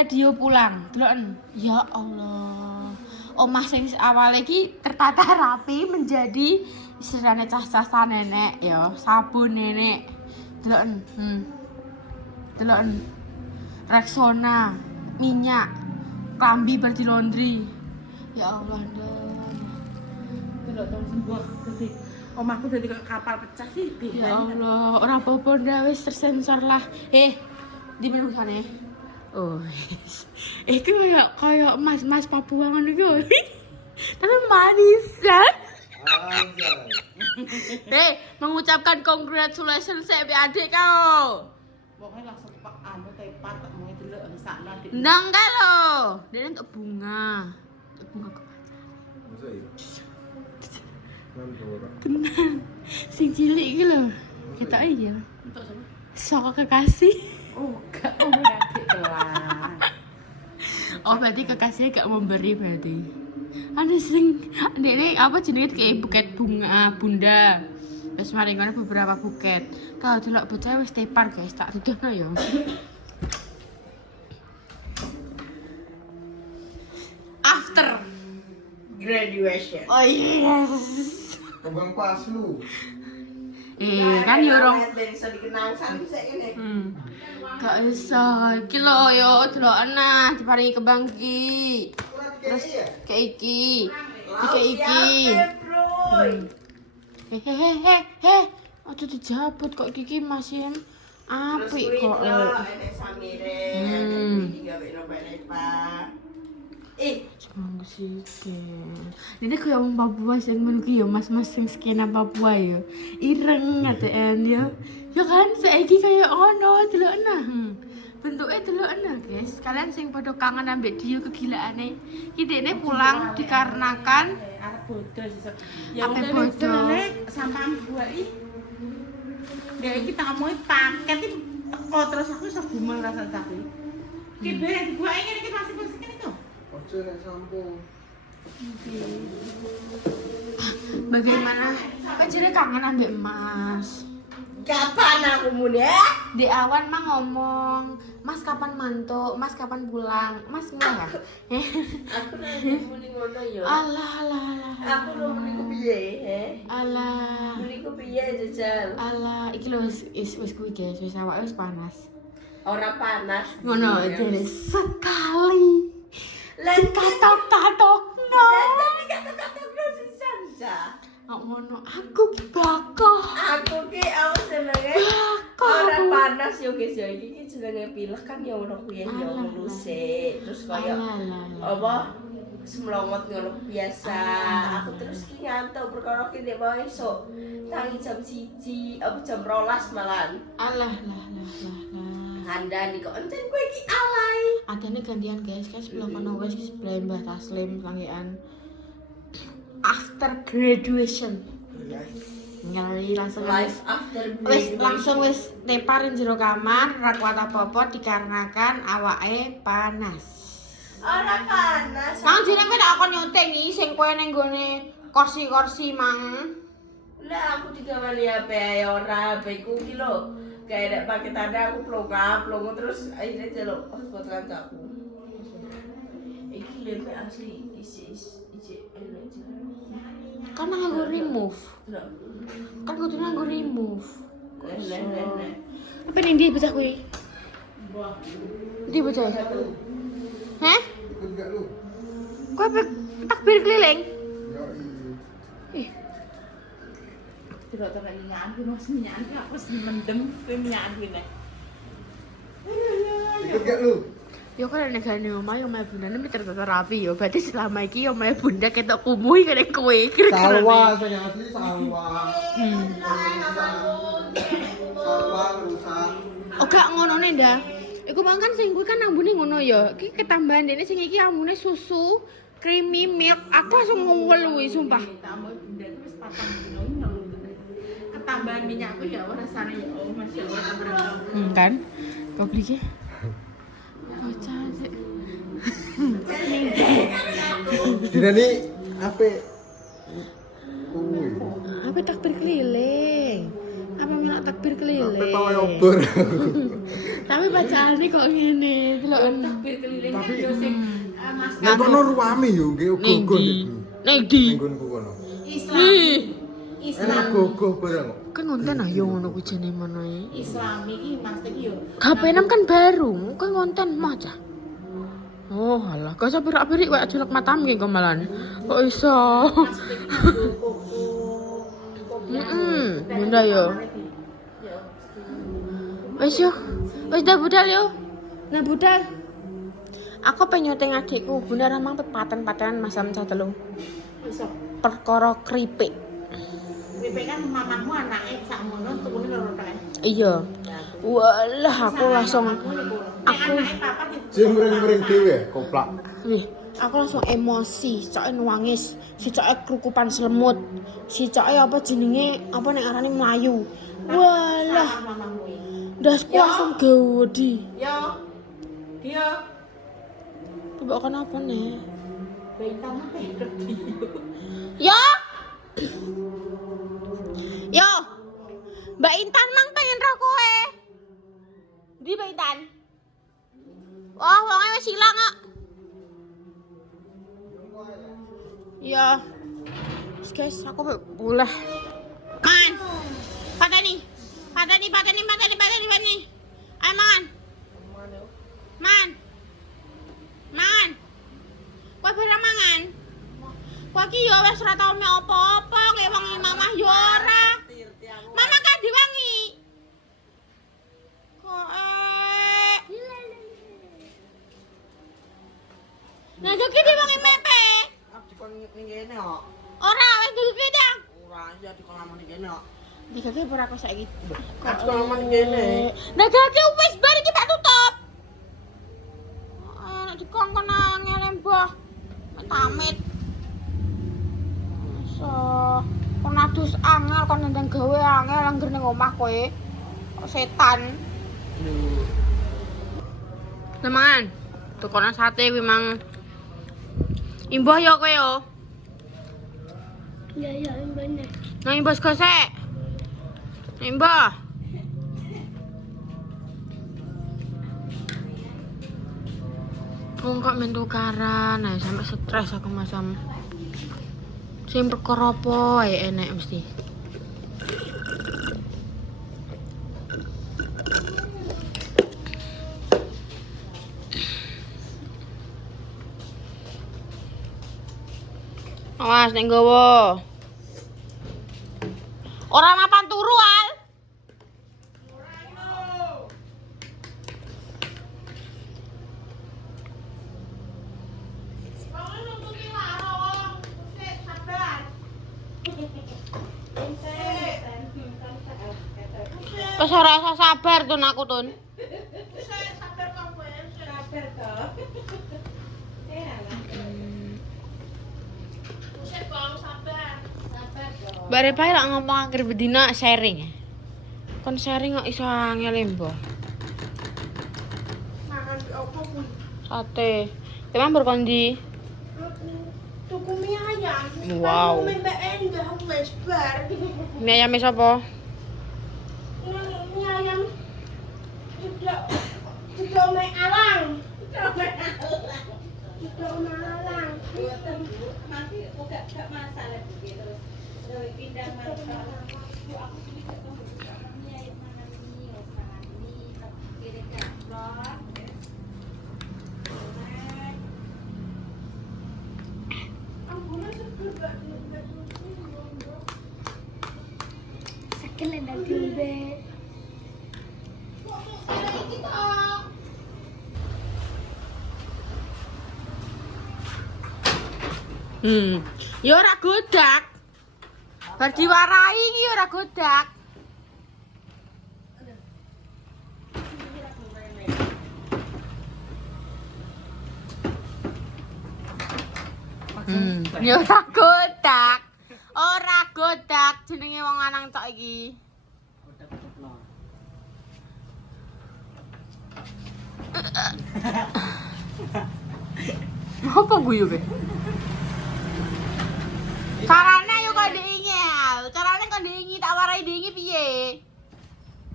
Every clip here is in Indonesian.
Bunda Dio pulang. Deloken. Ya Allah. Omah sing awal iki tertata rapi menjadi istilahnya cah-cah nenek ya, sabun nenek. Deloken. Deloken. Rexona, minyak, klambi berarti laundry. Ya Allah, Ndang. Delok tong sembuh gede. Omahku dadi kayak kapal pecah sih. Ya Allah, ora apa-apa ndak wis tersensor lah. Di mana sana? Oh, itu kayak mas Papua ngono iki. Tapi manis kan? Mengucapkan congratulations saya adik kau. Pokoknya langsung pak tepar tak mau delok sakno dik. Ndang ka lo. Dia untuk bunga. Untuk bunga kepacaran. Masa iya? Nanti ora. Tenang. Sing cilik iki lho. Kita iya. Untuk sama. Sok kekasih. Oh, gak adik kelas. Oh, berarti kekasihnya gak memberi berarti. Ada sing ini apa jenenge kayak buket bunga bunda. Wis mari ngono beberapa buket. Kalau delok bocah wis tepar guys, tak dudono ya. After Graduation. oh yes. Kembang pas lu. Kan yo rong ben iso dikenang sampe saiki. gak iso. Iki lho yo delok ana diparingi kembang iki. Terus kayak iki. Kayak iki. Hehehe. Aduh dijabut kok iki masih apik kok. Enek samire, iki gawe Pak. Cuma sih. Ini kayak wong Papua sing ngono ki ya mas-mas sing skena Papua ya. Ireng ngaten ya. Ya kan saiki kayak ono delokna. Bentuknya delokna guys. Kalian sing padha kangen ambek dia kegilaane. Ki dekne pulang dikarenakan Arep bodoh sesuk. Ya Apa udah bodoh? sampean buai. Dia iki tak omongi paket iki teko terus aku iso gumel rasa sapi. Ki ben dibuai ngene iki masih posisikan itu. Ojo nek sampo. bagaimana kejire kangen ambek Mas. Kapan aku mune? Di awan mah ngomong, Mas kapan mantuk, Mas kapan pulang, Mas enggak ya? Aku nek muni ngono ya. Alah. Aku lho muni ku piye, Alah. Muni ku piye jajal. Alah, iki lho wis kuwi guys, wis awake wis panas. Ora panas. Ngono jadi sekali. Lan Katok-katok no. kata-kata sisan ja. Ngono aku ki bako. Aku senenge Bako. ora panas yo guys ya iki jenenge pilek kan ya ono kuwi ya ngeluse terus kaya apa semlongot ngono biasa. Aku terus ki ngantuk perkara ki nek mau esuk tangi jam 1 apa jam 12 malan. Alah. Kandhani kok encen kowe iki alay. Adane gantian guys, sebelah kono wis sebelah Mbah Taslim sangean. After graduation. Ngeri langsung Life after wis graduation. langsung wis tepar jero kamar, ora kuat apa-apa dikarenakan awake panas. Ora panas. Mang jenenge tak kon nyuting iki sing kowe ning gone kursi-kursi mang. Lah aku digawani HP ae ora HP ku ki lho. Kayak pakai tanda aku plongo terus akhirnya celok hotspot kancaku. Iki lempe asli isi enak. Kan nganggo remove. Lho. Kan kudu nganggo remove. Leh. Apa ning ndi bocah kuwi? Ndi bocah? Hah? Ikut gak lu? Kowe takbir keliling? Ya iya. Tidak tahu minyak aku mas minyak aku harus mendem ke minyak aku nih. Ikut gak lu? Yo kan negane omah yo omah bunda nek tertata rapi yo. Berarti selama iki yo omah bunda ketok kumuhi kene kowe. Salwa, saya asli salwa. Salwa rusak. Oh gak ngono ne ndak. Iku mangkan sing kuwi kan ambune ngono ya. Iki ketambahan dene sing iki ambune susu creamy milk. Aku langsung ngewel kuwi sumpah. Tambah bunda itu wis 4 dino ketambahan minyakku ya rasane ya oh Masya Allah Kan. Kau beli ki? Bocah sih. Dina nih apa? Kuwi. Apa takbir keliling? Apa melok takbir Apa keliling? pawai obor? Tapi bacaannya kok ngene, delok. Takbir keliling kan yo sing Mas Nek kono ruame yo nggih ugo-ugo niku. Ning ndi? Nggonku kono. Islam. Enak ugo bareng kok. Kan ngonten ayo ngono kuwi jenenge mana ya. Islam iki Mas iki yo. HP-nem kan baru, kan ngonten maca. Oh, alah, gak usah pirak-pirik wae julek matamu ki malan. Kok iso? Bunda yo. Wis yo. Wis dah budal yo. Nah budal. Aku pengen nyoteng adikku, Bunda ramang paten-patenan masam cah telu. Iso. Perkara keripik. Keripik kan mamamu anake sakmono tukune loro tok. Iya. Walah, aku langsung aku Sing mring-mring dhewe koplak. wih, aku langsung emosi, coke nuangis, si coke kerukupan selemut, si coke apa jenenge, apa nek arane mlayu. Walah, mamamu iki. dasku langsung gawedi. Yo. Dia Coba kan apa nih? bintang apa Yo. Yo. Mbak Intan mang pengen roh kowe. Di Mbak Intan. Wah, wonge wis ilang kok. Iya. Guys, aku boleh. Man. Patani. Ayo mangan. Man. Kowe barang mangan. Kowe iki yo wis ora tau mek apa-apa, kaya wong mamah yo ora. Mama kan diwangi. Kok Nah, iki diwangi mepe. dikon ning kene kok. Ora wis duwe dah. Ora ya dikon ngomong ning kene kok. Digage ora aku saiki. Aku ngomong ning kene. Nah, gage wis bar iki tak tutup. Nek dikongkon angel mbah. Tamit. So, kon adus angel kon nendang gawe angel angger ning omah kowe. Kok setan. Lemangan. Tukono sate kuwi mang. Imbah ya kowe yo. Ya, imbane. Nang imbah gosek. Imbah. Kok men tukaran, nah sampai stres aku masam. Sing perkara apa ae enek mesti. Awas nek nggawa. Ora mapan turu al. Wes ora usah sabar tun aku tun. Sabar toh. Bare pae lak ngomong akhir bedina sharing. Kon sharing kok iso angel mbah. Makan opo kuwi? Sate. Teman berkondi. Tuku mie ayam. Wow. Aku mbak endah wis bar. Mie ayam sapa? Mie ayam. Tidak mie alang. Tidak mie alang. Buatan Bu, nanti gak masalah begitu. Terus pindah masalah. Aku sini ketemu mie ayam mana mie, makan mie, kiri kaplon. Sakit ada tiba. Ya ora godak. Bar diwarai iki ora godak. Ya ora godak. Ora godak jenenge wong lanang tok iki. Apa guyu be? Carane yo kok diingel. Carane kok diingi tak warai diingi piye?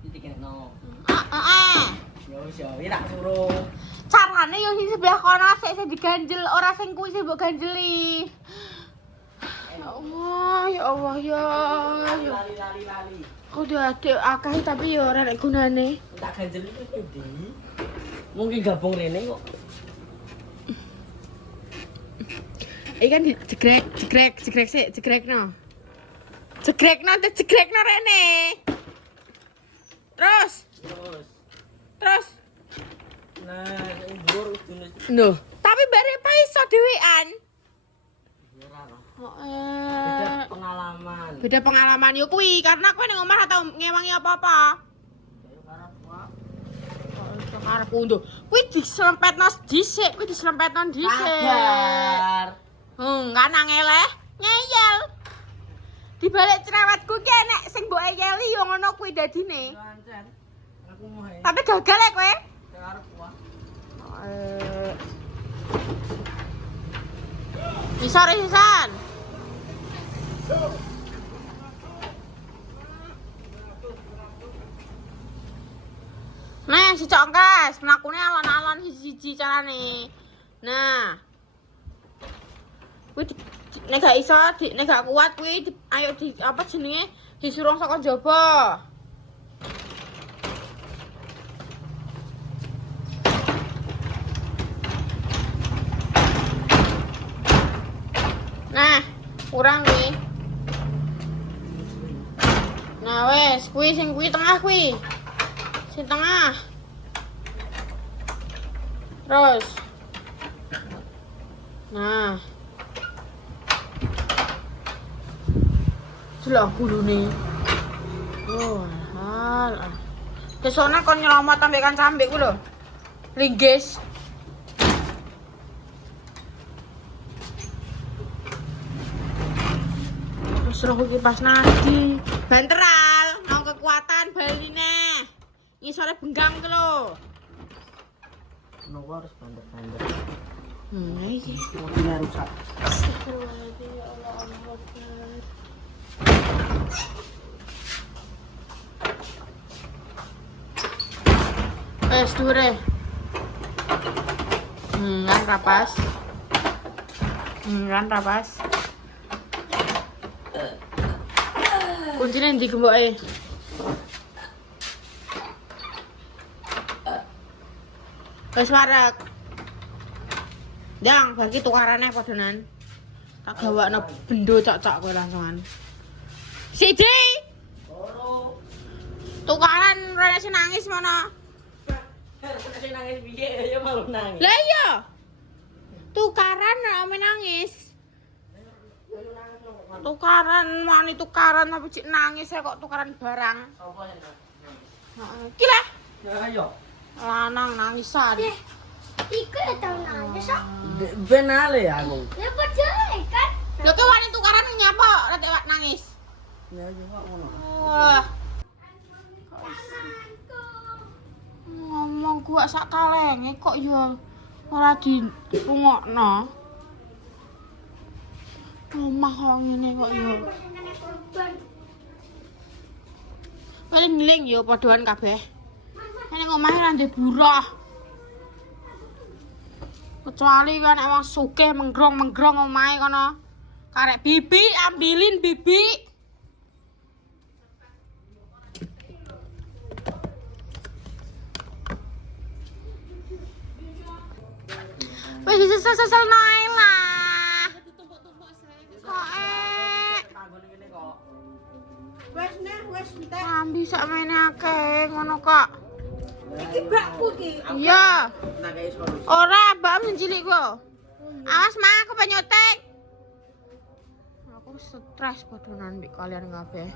Ditikekno. Heeh. Ya wis ya, iki tak suruh. Carane yo sing sebelah kono sik sing diganjel, ora sing kuwi sing mbok ganjeli. Ya Allah, ya Allah ya. Lali. Kok udah ada akeh tapi ya ora nek gunane. Tak ganjel iki ndi? Mungkin gabung rene kok. Iki kan jegrek sik, jegrekno. Jegrekno rene. Terus. Nah, sing dhuwur udune. Loh, tapi bare apa iso dhewean? Beda pengalaman yo kuwi karena kowe ning omah ora tau ngewangi apa-apa. Karepku nduk. Kuwi dislempetno dhisik, Sabar. Kan angeleh, ngeyel. Dibalik cerewetku ki enek sing mbok eyeli yo ngono kuwi dadine. Aku mau ae. Tapi gagal ya kowe. Karepku. Sisan. Nah, si congkes, mlakune alon-alon siji-siji carane. Nah. Kuwi nek gak iso, nek gak kuat kuwi ayo di apa jenenge disuruh saka njaba. Nah, kurang nih. Nah, wes, kuwi sing kuwi tengah kuwi. Sing tengah. Terus. Nah. Delok gulune. Oh, hal. Kesana kon nyelomot ambek kancambek ku lho. Linggis. Suruh kipas nadi banteral mau kekuatan baline ngisore benggang ke lo Kenapa harus bandar-bandar? Iki Mobilnya rusak. Astagfirullahaladzim, ya Allah, Allah Akbar. Dure. Kan rapas. Kuncinya ndi gemboke? Wis warek. Ndang, bagi tukarane padonan. Tak gawakno bendo cocok kowe langsungan. Siji. Loro. Tukaran rene sing nangis mono. Sing nangis piye ya malu nangis. Lah iya. Tukaran ame nangis. Tukaran tapi cik nangis saya kok tukaran barang. Sopo sing? Heeh. Ki lah. Ya ayo. Lanang nangisan. Iku ya tau nangis kok. Ben ale aku. Ya padha kan. Lho ke wani tukaran nyapa rek nangis. Ya juga ngono. Wah. Ngomong gua sak kalenge kok ya ora dirungokno. Omah kok ngene kok ya. Paling yo padhoan kabeh. Nek omahe ra ndek buruh. Kecuali kan emang sugih menggrong omahe kono. Karek bibi ambilin bibi. Wis sesel nae lah. Kok Tanggone kene kok. Wes minta. ambi sak mene akeh ngono kok. Iki bakku iki. Iya. Nah kayak solusi. Ora, mbak sing cilik kok. Awas mah aku penyotek. Aku stres padonan mbek kalian kabeh.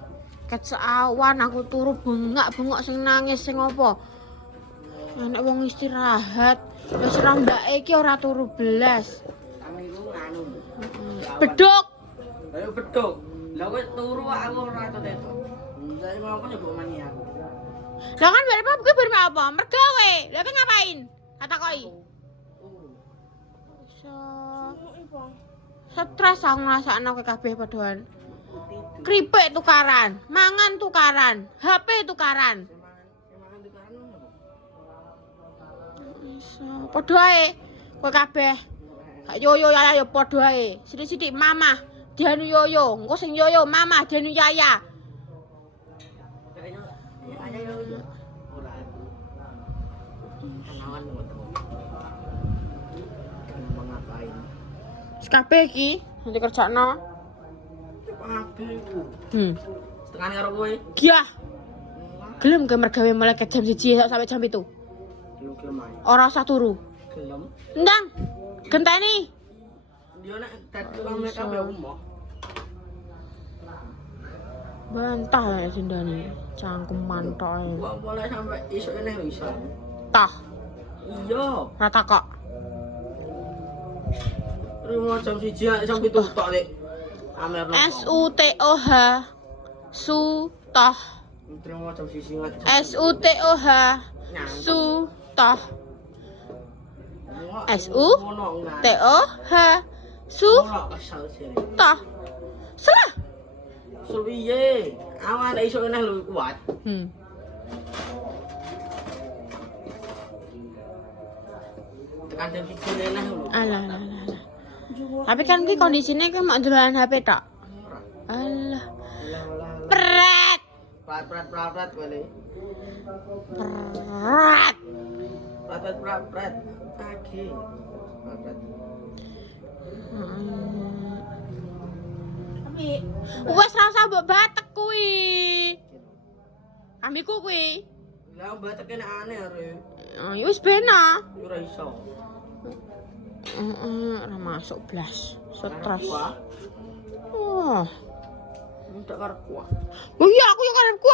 Ket seawan aku turu bengak-bengok sing nangis sing apa. Nek wong istirahat, wis ora mbake iki ora turu belas. Kami iku nganu. Beduk. Ayo beduk. Lah kowe turu aku ora tetok. Saya mau apa nyebut mani aku. Lah kan bare apa kuwi apa? Mergawe. Lah ki ngapain? Kata koi. So. Stres aku ngrasakno kowe kabeh padhoan. Kripik tukaran, mangan tukaran, HP tukaran. Padha ae. Kowe kabeh. Kak yoyo yaya yo padha ae. Sithik-sithik mama dianu yoyo, engko sing yoyo mama dianu yaya. Kabeh iki nanti kerjakno. Setengah karo kowe. Giah. Gelem ge mergawe mulai ke jam 1 sampai jam 7. Gelem ae. Ora usah turu. Gelem. Ndang. Genteni. Yo nek dadi wong make up ya umah. Bantah ya sindane. Cangkeman tok ae. Kok mulai sampai isuk neh lho iso. Tah, Iya. rata kok. Terus jam 1 sampai 7 tok Dik. Amerno. SUTOH. Sutoh. Terus jam 1 SUTOH. Sutoh. SUTOH. Sutoh. Serah. Suwiye. Awan isuk neh lho kuat. Tekan jam 1 neh lho. Alah. Tapi kan ki kondisine ki mau dolanan HP tok. Alah. Pret. Prat kowe. Pret. Prat. Kaki. Prat. Wes ra usah mbok batek kuwi. Amiku kuwi. Lah batek kene aneh are. Ya wis bena. Ora iso. Ora masuk blas. Stres. Wah, Oh. entek karepku. Oh iya aku yo karepku.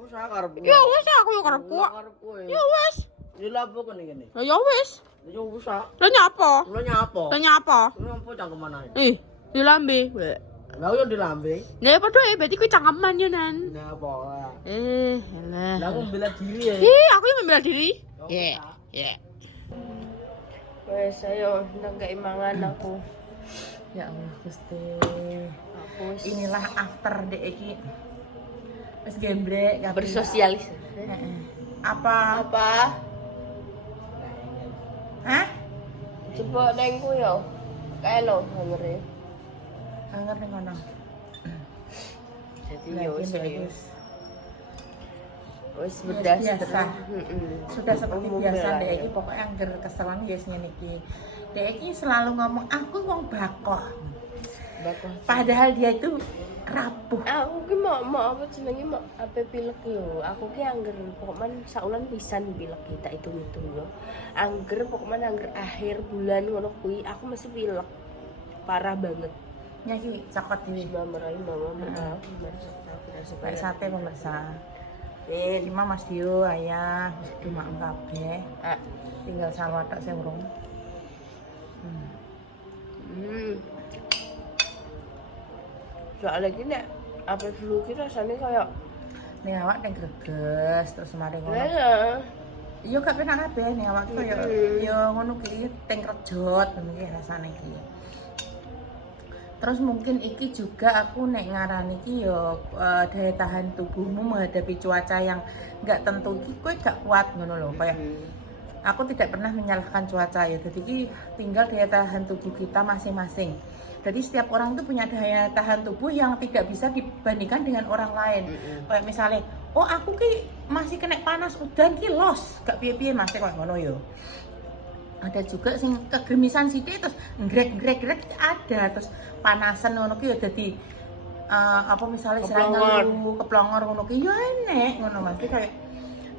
Wis karepku. Ya wis aku yo karepku. Karepku. Ya wis. Yo lapo kene kene. Ya wis. Yo wis. Lah nyapa? Lo nyapa? Lah nyapa? Nyapa cangkeman ae. Di lambe. Wek. Lah yo di lambe. Nah, padha ya berarti kuwi cangkeman yo nan. Nyapa ora? Alah. Lah aku bela diri ya. Aku yang membela diri. Ya. Wes ayo nang gak imangan aku. Ya Allah Gusti. Aku wis Inilah after dek iki. Wis gemblek kabeh. bersosialis. Heeh. Apa? Hah? Coba nengku yo. Kae lho ngere. Anger ning kono. Jadi Lah, yo iki serius. Wis Biasa. berdasar. Sudah seperti Umum biasa lah, dek ya. iki pokoknya angger keselan ya ngene iki. Dek iki selalu ngomong aku wong bakoh. Bakal. Padahal dia itu rapuh. Aku ki mau apa jenenge mau ape pilek yo. Aku ki angger pokoknya saulan pisan pilek kita hitung-hitung yo. Angger pokoknya angger akhir bulan ngono kuwi aku mesti pilek. Parah banget. Nyanyi cokot dhewe. Mama maaf. Kayak sate pemirsa. Nih, Lima Mas Dio, ayah, cuma kabeh. ah. Tinggal sama tak sing urung. Soalnya gini, apa dulu kita rasanya kayak Ning awak ning greges terus mari ngono. ya, Iya gak penak kabeh ning awak kaya ya ngono ki teng rejot ngono ki rasane ki. Terus mungkin iki juga aku nek ngarani ki ya daya tahan tubuhmu menghadapi cuaca yang enggak tentu iki kowe gak kuat ngono lho kayak aku tidak pernah menyalahkan cuaca ya. Jadi ki tinggal daya tahan tubuh kita masing-masing. Jadi setiap orang itu punya daya tahan tubuh yang tidak bisa dibandingkan dengan orang lain. Kayak misalnya, oh aku ki masih kena panas udan ki los, gak piye-piye masih kayak ngono yo. Ada juga sing kegemisan sithik terus grek-grek ada terus panasan ngono ki ya dadi apa misalnya serangan keplongor ngono ki ya enek ngono Mas. Kayak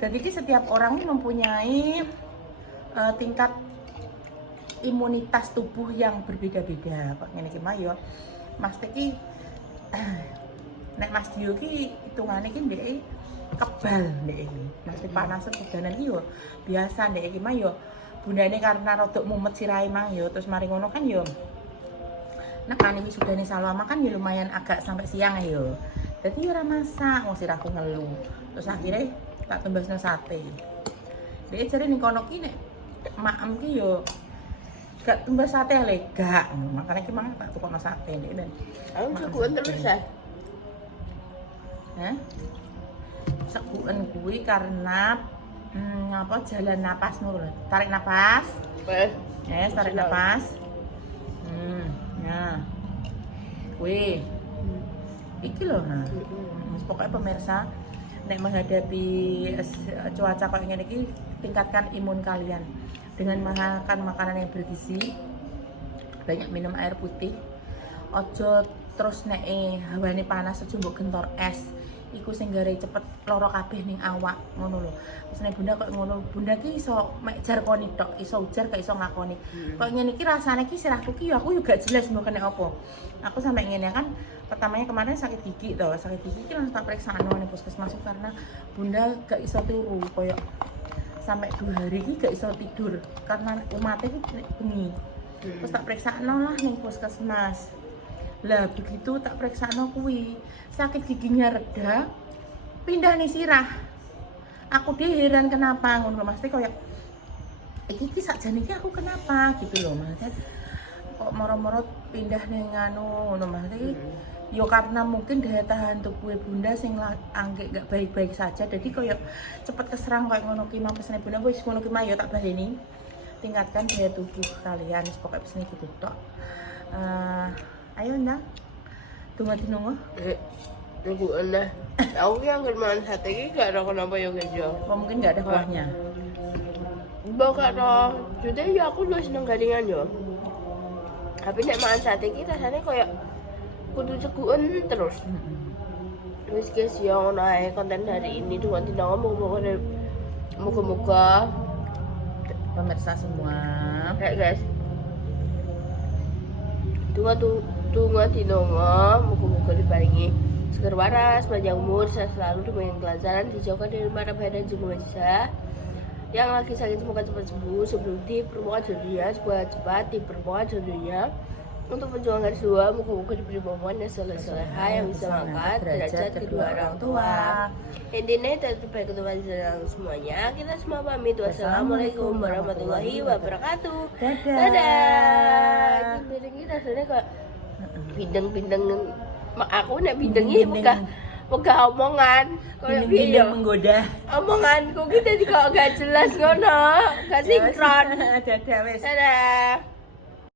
jadi ki setiap orang ini mempunyai tingkat imunitas tubuh yang berbeda-beda. Kok ngene iki mah yo Mas iki nek Mas Dio ki hitungane ki ndek kebal ndek iki. Masih panasan udanan ki yo biasa ndek iki mah yo bundane karena rodok mumet sirahe mang yo terus mari ngono kan yo nekani wisudane Salwa kan yo lumayan agak sampai siang yo. Dadi ora masak wong sirahku ngelu. Terus akhirnya tak tembasno sate. Dek jare ning kono ki nek maem ki yo gak tumbas sate lega, makanya gimana tak tukang sate ini dan. aku cukup terus ya. Sekuan kuwi karena apa jalan napasmu lho. Tarik napas. Tarik napas. Nah. Wih. Iki loh, nah. Pokoknya pemirsa, nek menghadapi cuaca kayak gini iki, tingkatkan imun kalian dengan makan makanan yang bergizi, banyak minum air putih. Ojo terus nek hawane panas aja mbok gentor es. Iku sing gare cepet lara kabeh ning awak ngono lho. Terus nek bunda kok ngono, bunda ki iso mek jar koni tok, iso ujar gak iso ngakoni. Kok ngene iki rasane ki sirahku ki aku yo gak jelas mbok kena apa. Aku sampai ngene kan pertamanya kemarin sakit gigi toh, sakit gigi ki langsung tak periksa ning puskesmas karena bunda gak iso turu koyo sampai 2 hari ki gak iso tidur karena umatnya ki bengi. Terus tak periksa lah ning puskesmas. Lah begitu tak periksa kuwi sakit giginya reda, pindah nih sirah. Aku dia heran kenapa ngono Mas, kayak iki sakjane iki aku kenapa gitu loh Mas. Kok moro-moro pindah ning ngono Mas. Yo karena mungkin daya tahan tubuh bunda sing anggek gak baik-baik saja, jadi koyo cepet keserang koyo ngono ki. Mau pesene bunda wis ngono ki mah yo tak baleni. Tingkatkan daya tubuh kalian, pokoke pesene gitu tok. Ayo ndak. Tunggu dinungo. Nunggu anda. Aku yang makan sate ini gak ada kenapa ya guys ya. Mungkin gak ada kuahnya. Bawa kata, jadi ya aku lu seneng gadingan ya. Tapi nek makan sate ini rasanya kayak kudu ceguan terus. Terus guys ya naik konten hari ini tuh nanti nongol moga-moga Pemirsa semua. kayak guys. Tunggu dinongo, moga-moga diparingi seger waras, panjang umur, sehat selalu, diberikan kelancaran, dijauhkan dari mara bahaya dan juga majisa. Yang lagi sakit semoga cepat sembuh sebelum dipertemukan jodohnya, semoga cepat dipertemukan jodohnya. Untuk perjuangan garis dua, moga-moga diberi momen dan soleh-soleha yang bisa mengangkat derajat kedua orang tua. Intinya terbaik untuk semuanya. Kita semua pamit. Wassalamualaikum warahmatullahi wabarakatuh. Dadah. Bideng kita rasanya kok bideng-bideng. Aku nek bidengi megah omongan koyo piye ya menggoda. Omonganku ki tadi kok gak jelas ngono, gak sinkron. Dadah wis. Dadah.